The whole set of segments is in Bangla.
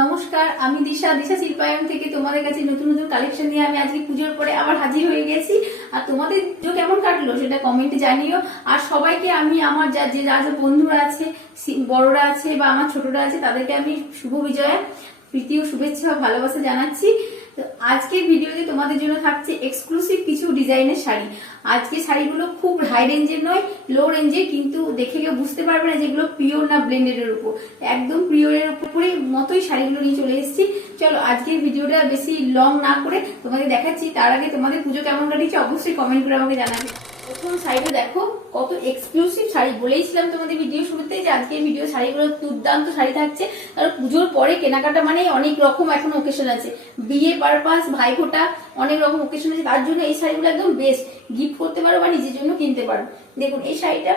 নমস্কার, আমি দিশা শিল্পায়ন থেকে তোমাদের কাছে নতুন নতুন কালেকশন নিয়ে আমি আজকে পুজোর পরে আবার হাজির হয়ে গেছি। আর তোমাদের পুজো কেমন কাটলো সেটা কমেন্টে জানিও। আর সবাইকে আমি আমার যা বন্ধুরা আছে, বড়রা আছে বা আমার ছোটরা আছে, তাদেরকে আমি শুভ বিজয়া প্রীতি ও শুভেচ্ছা ও ভালোবাসা জানাচ্ছি। তো আজকের ভিডিওতে তোমাদের জন্য থাকছে এক্সক্লুসিভ কিছু ডিজাইনের শাড়ি। আজকে শাড়িগুলো খুব হাই রেঞ্জের নয়, লো রেঞ্জের, কিন্তু দেখে কেউ বুঝতে পারবে না যেগুলো পিওর না ব্লেন্ডেড এর উপর। একদম পিওরের উপরে মতোই শাড়িগুলো নিয়ে চলে এসেছি। চলো আজকের ভিডিওটা বেশি লং না করে তোমাদের দেখাচ্ছি। তার আগে তোমাদের পুজো কেমন কাটিয়েছে অবশ্যই কমেন্ট করে আমাকে জানাবে। প্রথম সাইডে দেখো কত এক্সক্লুসিভ শাড়ি। বলেইছিলাম তোমাদের ভিডিও শুরুতে যে আজকের ভিডিও শাড়িগুলো দুর্দান্ত শাড়ি থাকছে। কারণ পুজোর পরে কেনাকাটা মানে অনেক রকম এখন ওকেশন আছে, বিয়ে পারপাস, ভাইফোঁটা, অনেক রকম ওকেশন আছে। তার জন্য এই শাড়িগুলো একদম বেস্ট, গিফট করতে পারো বা নিজের জন্য কিনতে পারো। দেখুন এই শাড়িটা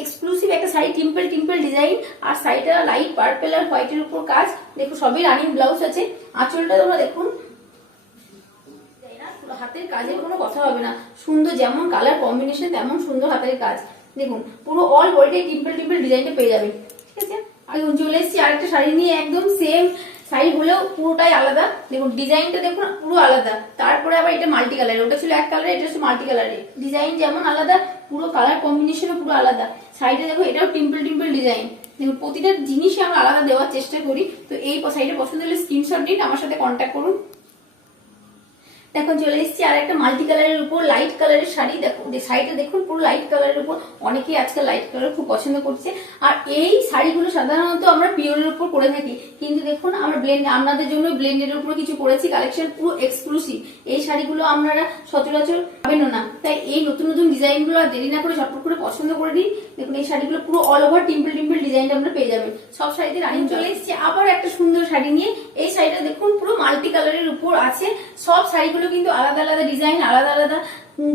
এক্সক্লুসিভ একটা শাড়ি, টিম্পল টিম্পল ডিজাইন, আর শাড়িটা লাইট পার্পল আর হোয়াইটের উপর কাজ। দেখো সবই রানিং ব্লাউজ আছে। আঁচলটা তোমরা দেখুন, হাতের কাজের কোনো কথা হবে না, সুন্দর যেমন কালার কম্বিনেশন তেমন সুন্দর হাতের কাজ। দেখুন পুরো অল বডিতে টিম্পল টিম্পল ডিজাইনটা পেয়ে যাবে। ঠিক আছে, আর চলে এসেছি আরেকটা শাড়ি নিয়ে, একদম সেম শাড়ি হলেও পুরোটাই আলাদা। দেখুন ডিজাইনটা দেখুন পুরো আলাদা। তারপরে আবার এটা মাল্টি কালার, ওটা ছিল এক কালারে, এটা হচ্ছে মাল্টি কালারে। ডিজাইন যেমন আলাদা, পুরো কালার কম্বিনেশনও পুরো আলাদা। শাড়িটা দেখো, এটাও টিম্পল টিম্পল ডিজাইন। দেখুন প্রতিটা জিনিসই আমরা আলাদা দেওয়ার চেষ্টা করি। তো এই শাড়িটা পছন্দ হলে স্ক্রিনশট নিন, আমার সাথে কন্ট্যাক্ট করুন। এখন চলে এসেছি আর একটা মাল্টি কালারের উপর লাইট কালারের শাড়ি। দেখো শাড়িটা দেখুন পুরো লাইট কালারের উপর, অনেকেই আজকাল লাইট কালার খুব পছন্দ করছে। আর এই শাড়িগুলো সাধারণত আমরা পিওরের উপর করে থাকি, কিন্তু দেখুন আমরা আপনাদের জন্য ব্লেন্ডের উপর কিছু করেছি কালেকশন, পুরো এক্সক্লুসিভ। এই শাড়িগুলো আপনারা সচরাচর পাবেন না, তাই এই নতুন নতুন ডিজাইন গুলো দেরি না করে ঝটপট করে পছন্দ করে নিন। দেখুন এই শাড়িগুলো পুরো অল ওভার টিম্পল টিম্পল ডিজাইনটা আমরা পেয়ে যাবেন। সব শাড়িতে রানিং চলে এসেছি আবার একটা সুন্দর শাড়ি নিয়ে। এই শাড়িটা দেখুন পুরো মাল্টি কালারের উপর আছে। সব শাড়িগুলো কিন্তু আলাদা আলাদা ডিজাইন, আলাদা আলাদা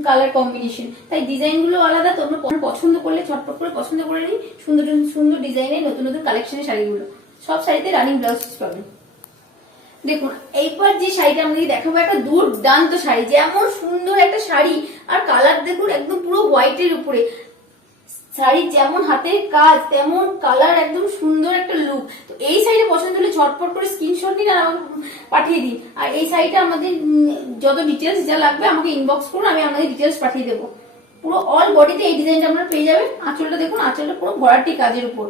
কালার কম্বিনেশন, তাই ডিজাইন গুলো আলাদা। তোমরা পছন্দ করলে ঝটপট করে পছন্দ করে নিন। সুন্দর সুন্দর ডিজাইনের নতুন নতুন কালেকশনের শাড়িগুলো, সব শাড়িতে রানিং ব্লাউজ পাবেন। দেখুন এইবার যে শাড়িটা আমি দেখাবো, একটা দুর্দান্ত শাড়ি, যেমন সুন্দর একটা শাড়ি আর কালার দেখুন একদম পুরো হোয়াইটের উপরে। শাড়ির যেমন হাতের কাজ তেমন কালার, একদম সুন্দর একটা লুক। তো এই শাড়িটা পছন্দ হলে ঝটপট করে স্ক্রিনশট নিন আর আমাকে পাঠিয়ে দিন। আর এই শাড়িটা আমাদের যত ডিটেলস যা লাগবে আমাকে ইনবক্স করুন, আমি আপনাদের ডিটেলস পাঠিয়ে দেবো। পুরো অল বডিতে এই ডিজাইনটা আপনারা পেয়ে যাবেন। আঁচলটা দেখুন, আঁচলটা পুরো ভরাটি কাজের উপর।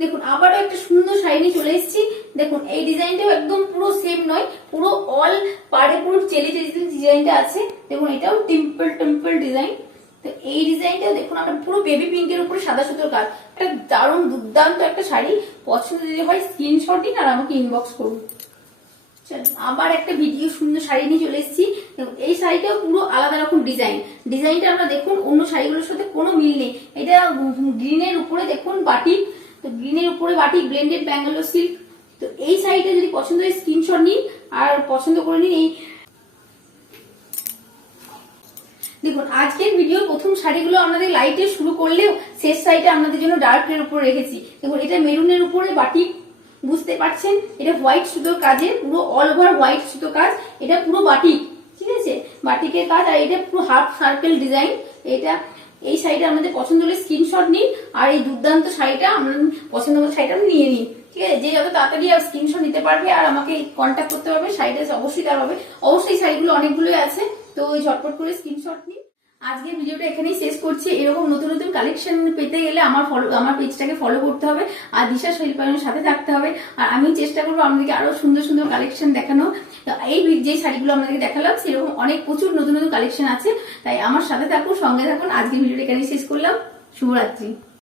দেখুন আবারও একটা সুন্দর শাড়ি নিয়ে চলে এসেছি। দেখুন এই ডিজাইনটাও একদম পুরো সেম নয়, পুরো অল পাড়ে পুরো চেলি ডিজাইনটা আছে। দেখুন এটাও টিম্পল টিম্পল ডিজাইন। তো এই ডিজাইনটা দেখুন আমরা পুরো বেবি পিঙ্কের উপরে সাদা সুতোর কাজ। একটা দারুণ দুর্দান্ত একটা শাড়ি, পছন্দ যদি হয় স্ক্রিনশট দিন আর আমাকে ইনবক্স করুন। আবার একটা ভিডিও সুন্দর শাড়ি নিয়ে চলে এসেছি। এই শাড়িটাও পুরো আলাদা রকম ডিজাইন। ডিজাইনটা আমরা দেখুন অন্য শাড়িগুলোর সাথে কোনো মিল নেই। এটা গ্রিনের উপরে দেখুন বাটিক, তো গ্রিনের উপরে বাটিক ব্লেন্ডেড ব্যাঙ্গালোর সিল্ক। তো এই শাড়িটা যদি পছন্দ হয় স্ক্রিনশট নিন আর পছন্দ করে নিন। এই দেখুন আজকের ভিডিওর প্রথম শাড়িগুলো আমাদের লাইটে শুরু করলেও শেষ শাড়িটা আপনাদের জন্য ডার্কের উপর রেখেছি। দেখুন এটা মেরুনের উপরে বাটিক, বুঝতে পারছেন এটা হোয়াইট সুতোর কাজে, পুরো অল ওভার হোয়াইট সুতো কাজ। এটা পুরো বাটিক, ঠিক আছে, বাটিকের কাজ। আর এটা পুরো হাফ সার্কেল ডিজাইন। এটা এই শাড়িটা আমাদের পছন্দ হলে স্ক্রিনশট নিন আর এই দুর্দান্ত শাড়িটা আমরা পছন্দ মতো শাড়িটা নিয়ে নিন। ঠিক আছে, যে যত তাড়াতাড়ি স্ক্রিনশট নিতে পারবে আর আমাকে কন্ট্যাক্ট করতে পারবে, শাড়িটা অবশ্যই তার হবে। অবশ্যই শাড়িগুলো অনেকগুলোই আছে, তো ওই ঝটপট করে স্ক্রিনশট নিন। আজকের ভিডিওটা এখানেই শেষ করছি। এরকম নতুন নতুন কালেকশন পেতে গেলে আমার পেজটাকে ফলো করতে হবে আর দিশা শিল্পায়নের সাথে থাকতে হবে। আর আমি চেষ্টা করবো আপনাদেরকে আরো সুন্দর সুন্দর কালেকশন দেখানো। এই যে শাড়িগুলো আপনাদেরকে দেখালাম সেরকম অনেক প্রচুর নতুন নতুন কালেকশন আছে, তাই আমার সাথে থাকুন, সঙ্গে থাকুন। আজকের ভিডিওটা এখানেই শেষ করলাম। শুভরাত্রি।